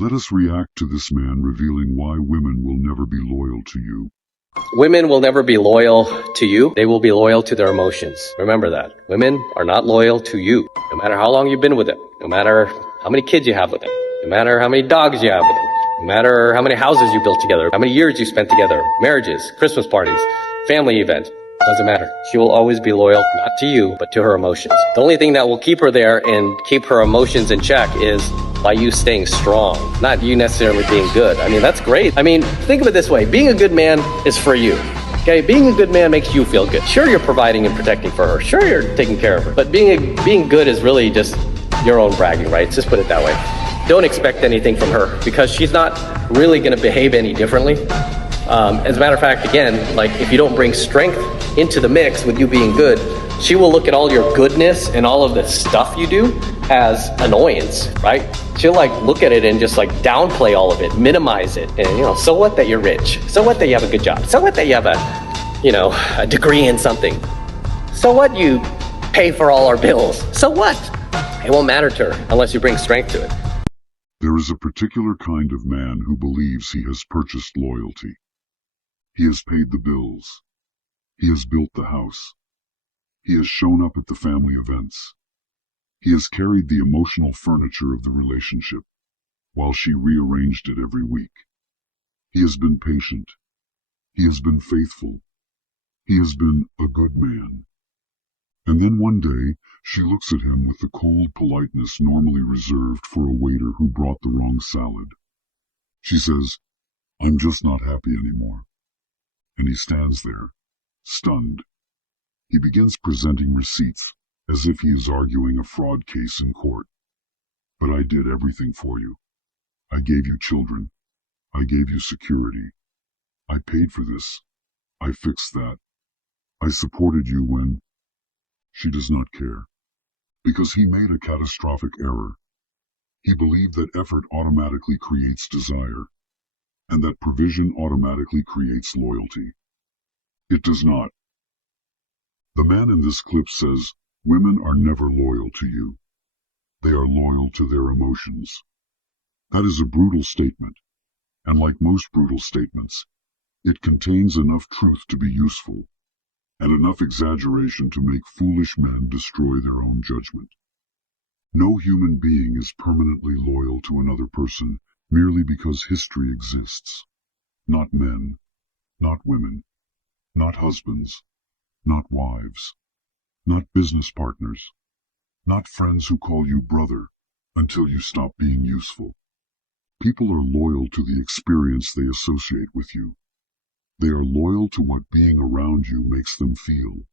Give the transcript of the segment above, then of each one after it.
Let us react to this man revealing why women will never be loyal to you. Women will never be loyal to you. They will be loyal to their emotions. Remember that. Women are not loyal to you. No matter how long you've been with them. No matter how many kids you have with them. No matter how many dogs you have with them. No matter how many houses you built together. How many years you spent together. Marriages, Christmas parties, family events. Doesn't matter. She will always be loyal, not to you, but to her emotions. The only thing that will keep her there and keep her emotions in check is by you staying strong, not you necessarily being good. I mean, that's great. I mean, think of it this way. Being a good man is for you. Okay, being a good man makes you feel good. Sure, you're providing and protecting for her. Sure, you're taking care of her. But being good is really just your own bragging rights. Just put it that way. Don't expect anything from her because she's not really going to behave any differently. As a matter of fact, again, like if you don't bring strength into the mix with you being good, she will look at all your goodness and all of the stuff you do as annoyance, right? She'll like look at it and just like downplay all of it, minimize it. And so what that you're rich? So what that you have a good job? So what that you have a degree in something? So what you pay for all our bills? So what? It won't matter to her unless you bring strength to it. There is a particular kind of man who believes he has purchased loyalty. He has paid the bills. He has built the house. He has shown up at the family events. He has carried the emotional furniture of the relationship, while she rearranged it every week. He has been patient. He has been faithful. He has been a good man. And then one day, she looks at him with the cold politeness normally reserved for a waiter who brought the wrong salad. She says, "I'm just not happy anymore." And he stands there, stunned. He begins presenting receipts as if he is arguing a fraud case in court. "But I did everything for you. I gave you children. I gave you security. I paid for this. I fixed that. I supported you when—" She does not care. Because he made a catastrophic error. He believed that effort automatically creates desire, and that provision automatically creates loyalty. It does not. The man in this clip says, women are never loyal to you. They are loyal to their emotions. That is a brutal statement, and like most brutal statements, it contains enough truth to be useful, and enough exaggeration to make foolish men destroy their own judgment. No human being is permanently loyal to another person merely because history exists. Not men, not women, not husbands, not wives, not business partners, not friends who call you brother until you stop being useful. People are loyal to the experience they associate with you. They are loyal to what being around you makes them feel.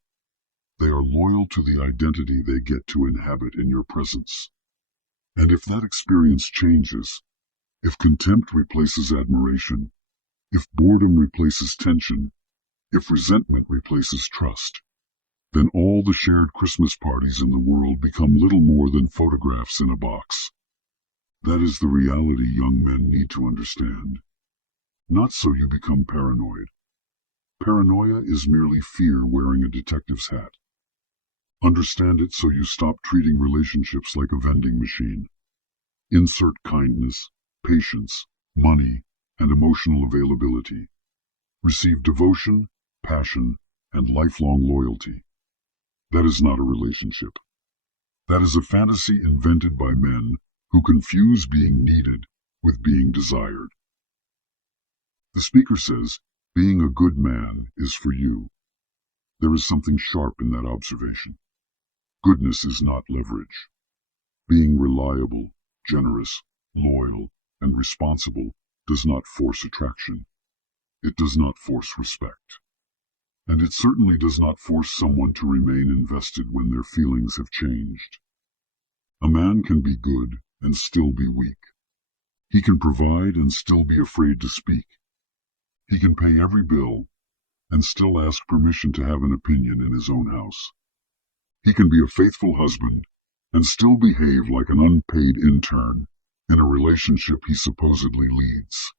They are loyal to the identity they get to inhabit in your presence. And if that experience changes, if contempt replaces admiration, if boredom replaces tension, if resentment replaces trust, then all the shared Christmas parties in the world become little more than photographs in a box. That is the reality young men need to understand. Not so you become paranoid. Paranoia is merely fear wearing a detective's hat. Understand it so you stop treating relationships like a vending machine. Insert kindness, patience, money, and emotional availability. Receive devotion, passion, and lifelong loyalty. That is not a relationship. That is a fantasy invented by men who confuse being needed with being desired. The speaker says, being a good man is for you. There is something sharp in that observation. Goodness is not leverage. Being reliable, generous, loyal, and responsible does not force attraction. It does not force respect. And it certainly does not force someone to remain invested when their feelings have changed. A man can be good and still be weak. He can provide and still be afraid to speak. He can pay every bill and still ask permission to have an opinion in his own house. He can be a faithful husband and still behave like an unpaid intern in a relationship he supposedly leads.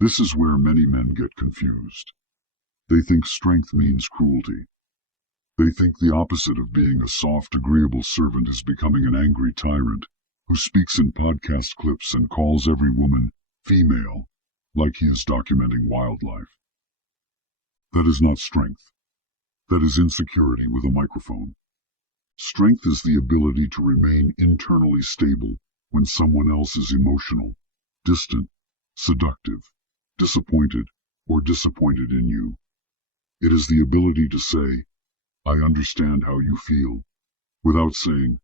This is where many men get confused. They think strength means cruelty. They think the opposite of being a soft, agreeable servant is becoming an angry tyrant, who speaks in podcast clips and calls every woman female like he is documenting wildlife. That is not strength. That is insecurity with a microphone. Strength is the ability to remain internally stable when someone else is emotional, distant, seductive, disappointed, or disappointed in you. It is the ability to say, I understand how you feel, without saying,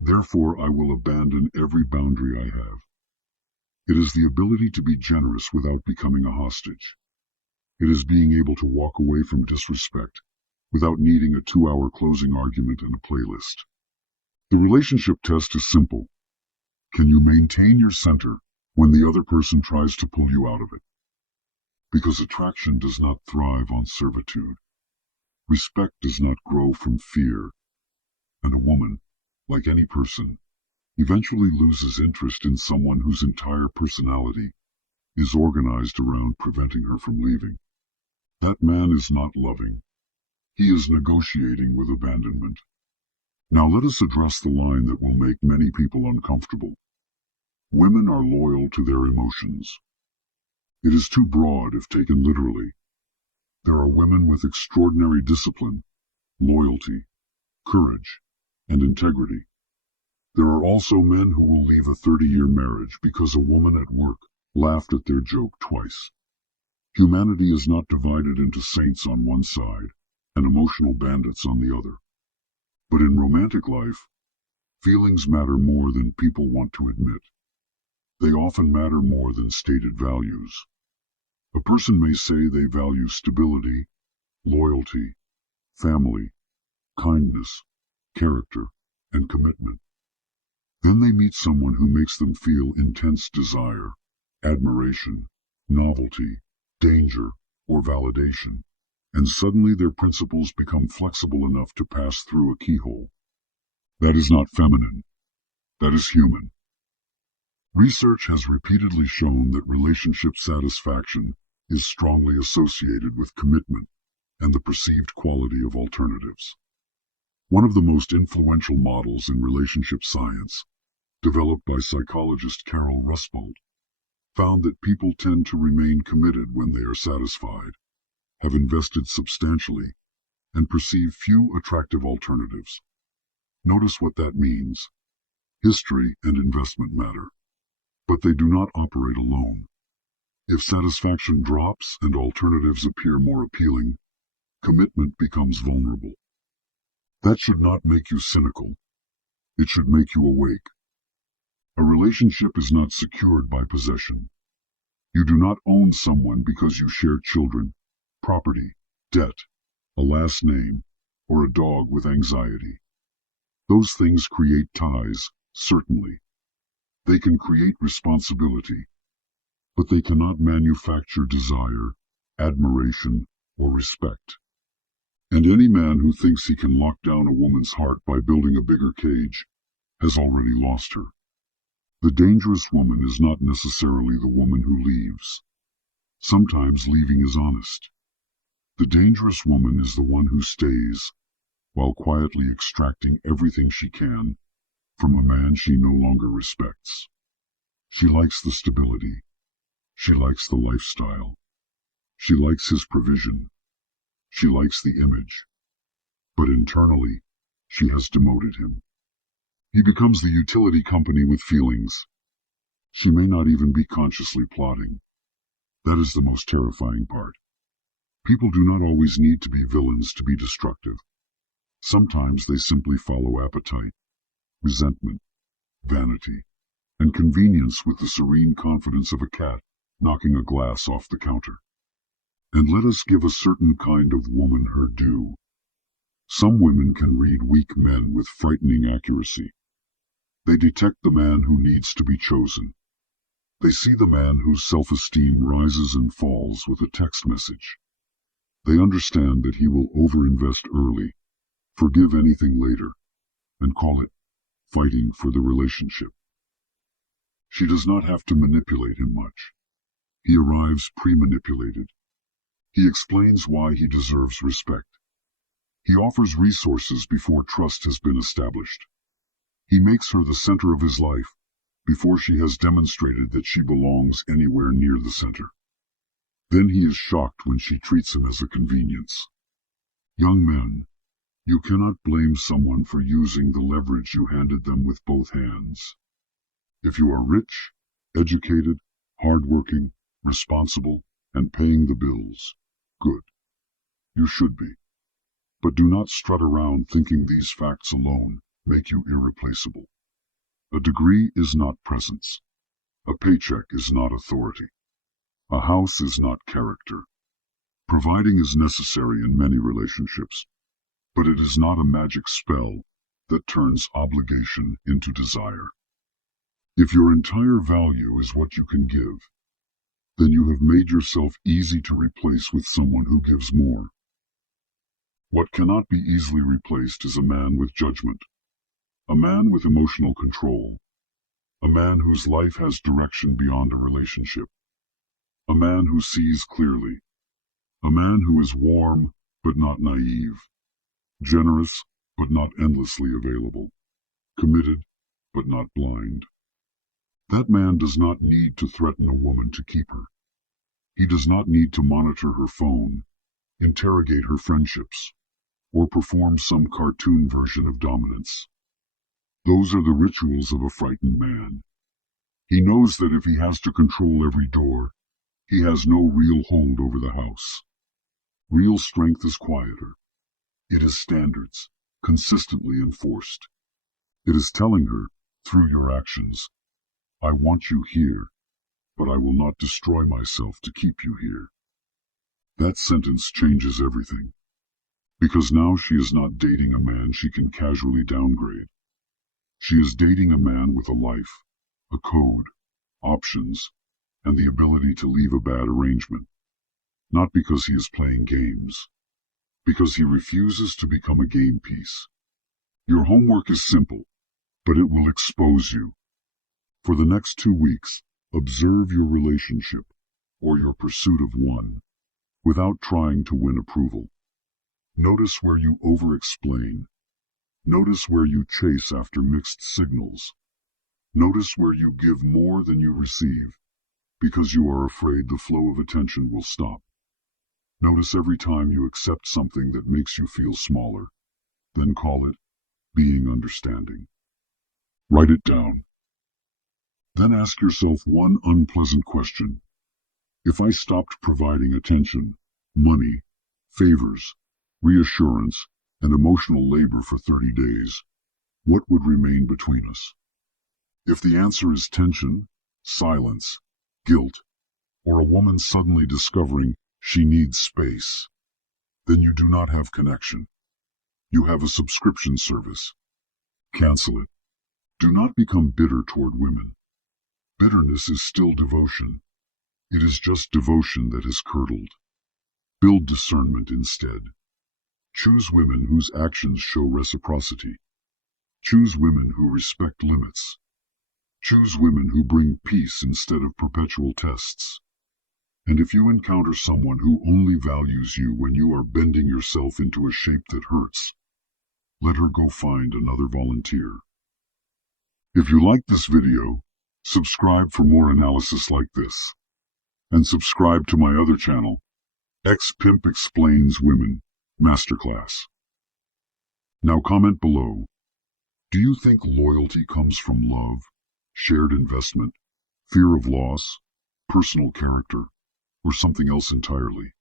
therefore I will abandon every boundary I have. It is the ability to be generous without becoming a hostage. It is being able to walk away from disrespect without needing a 2-hour closing argument and a playlist. The relationship test is simple. Can you maintain your center when the other person tries to pull you out of it? Because attraction does not thrive on servitude. Respect does not grow from fear. And a woman, like any person, eventually loses interest in someone whose entire personality is organized around preventing her from leaving. That man is not loving. He is negotiating with abandonment. Now let us address the line that will make many people uncomfortable. Women are loyal to their emotions. It is too broad if taken literally. There are women with extraordinary discipline, loyalty, courage, and integrity. There are also men who will leave a 30-year marriage because a woman at work laughed at their joke twice. Humanity is not divided into saints on one side and emotional bandits on the other. But in romantic life, feelings matter more than people want to admit. They often matter more than stated values. A person may say they value stability, loyalty, family, kindness, character, and commitment. Then they meet someone who makes them feel intense desire, admiration, novelty, danger, or validation, and suddenly their principles become flexible enough to pass through a keyhole. That is not feminine. That is human. Research has repeatedly shown that relationship satisfaction is strongly associated with commitment and the perceived quality of alternatives. One of the most influential models in relationship science, developed by psychologist Carol Rusbold, found that people tend to remain committed when they are satisfied, have invested substantially, and perceive few attractive alternatives. Notice what that means. History and investment matter, but they do not operate alone. If satisfaction drops and alternatives appear more appealing, commitment becomes vulnerable. That should not make you cynical. It should make you awake. A relationship is not secured by possession. You do not own someone because you share children, property, debt, a last name, or a dog with anxiety. Those things create ties, certainly. They can create responsibility, but they cannot manufacture desire, admiration, or respect. And any man who thinks he can lock down a woman's heart by building a bigger cage has already lost her. The dangerous woman is not necessarily the woman who leaves. Sometimes leaving is honest. The dangerous woman is the one who stays, while quietly extracting everything she can from a man she no longer respects. She likes the stability. She likes the lifestyle. She likes his provision. She likes the image. But internally, she has demoted him. He becomes the utility company with feelings. She may not even be consciously plotting. That is the most terrifying part. People do not always need to be villains to be destructive. Sometimes they simply follow appetite, resentment, vanity, and convenience with the serene confidence of a cat knocking a glass off the counter. And let us give a certain kind of woman her due. Some women can read weak men with frightening accuracy. They detect the man who needs to be chosen. They see the man whose self-esteem rises and falls with a text message. They understand that he will overinvest early, forgive anything later, and call it fighting for the relationship. She does not have to manipulate him much. He arrives pre-manipulated. He explains why he deserves respect. He offers resources before trust has been established. He makes her the center of his life before she has demonstrated that she belongs anywhere near the center. Then he is shocked when she treats him as a convenience. Young men, you cannot blame someone for using the leverage you handed them with both hands. If you are rich, educated, hardworking, responsible, and paying the bills, good. You should be. But do not strut around thinking these facts alone make you irreplaceable. A degree is not presence. A paycheck is not authority. A house is not character. Providing is necessary in many relationships, but it is not a magic spell that turns obligation into desire. If your entire value is what you can give, then you have made yourself easy to replace with someone who gives more. What cannot be easily replaced is a man with judgment, a man with emotional control, a man whose life has direction beyond a relationship, a man who sees clearly, a man who is warm but not naive, generous but not endlessly available, committed but not blind. That man does not need to threaten a woman to keep her. He does not need to monitor her phone, interrogate her friendships, or perform some cartoon version of dominance. Those are the rituals of a frightened man. He knows that if he has to control every door, he has no real hold over the house. Real strength is quieter. It is standards, consistently enforced. It is telling her, through your actions, I want you here, but I will not destroy myself to keep you here. That sentence changes everything. Because now she is not dating a man she can casually downgrade. She is dating a man with a life, a code, options, and the ability to leave a bad arrangement. Not because he is playing games. Because he refuses to become a game piece. Your homework is simple, but it will expose you. For the next 2 weeks, observe your relationship, or your pursuit of one, without trying to win approval. Notice where you over-explain. Notice where you chase after mixed signals. Notice where you give more than you receive, because you are afraid the flow of attention will stop. Notice every time you accept something that makes you feel smaller, then call it being understanding. Write it down. Then ask yourself one unpleasant question. If I stopped providing attention, money, favors, reassurance, and emotional labor for 30 days, what would remain between us? If the answer is tension, silence, guilt, or a woman suddenly discovering she needs space, then you do not have connection. You have a subscription service. Cancel it. Do not become bitter toward women. Bitterness is still devotion. It is just devotion that is curdled. Build discernment instead. Choose women whose actions show reciprocity. Choose women who respect limits. Choose women who bring peace instead of perpetual tests. And if you encounter someone who only values you when you are bending yourself into a shape that hurts, let her go find another volunteer. If you like this video, subscribe for more analysis like this. And subscribe to my other channel, X-Pimp Explains Women Masterclass. Now comment below. Do you think loyalty comes from love, shared investment, fear of loss, personal character, or something else entirely?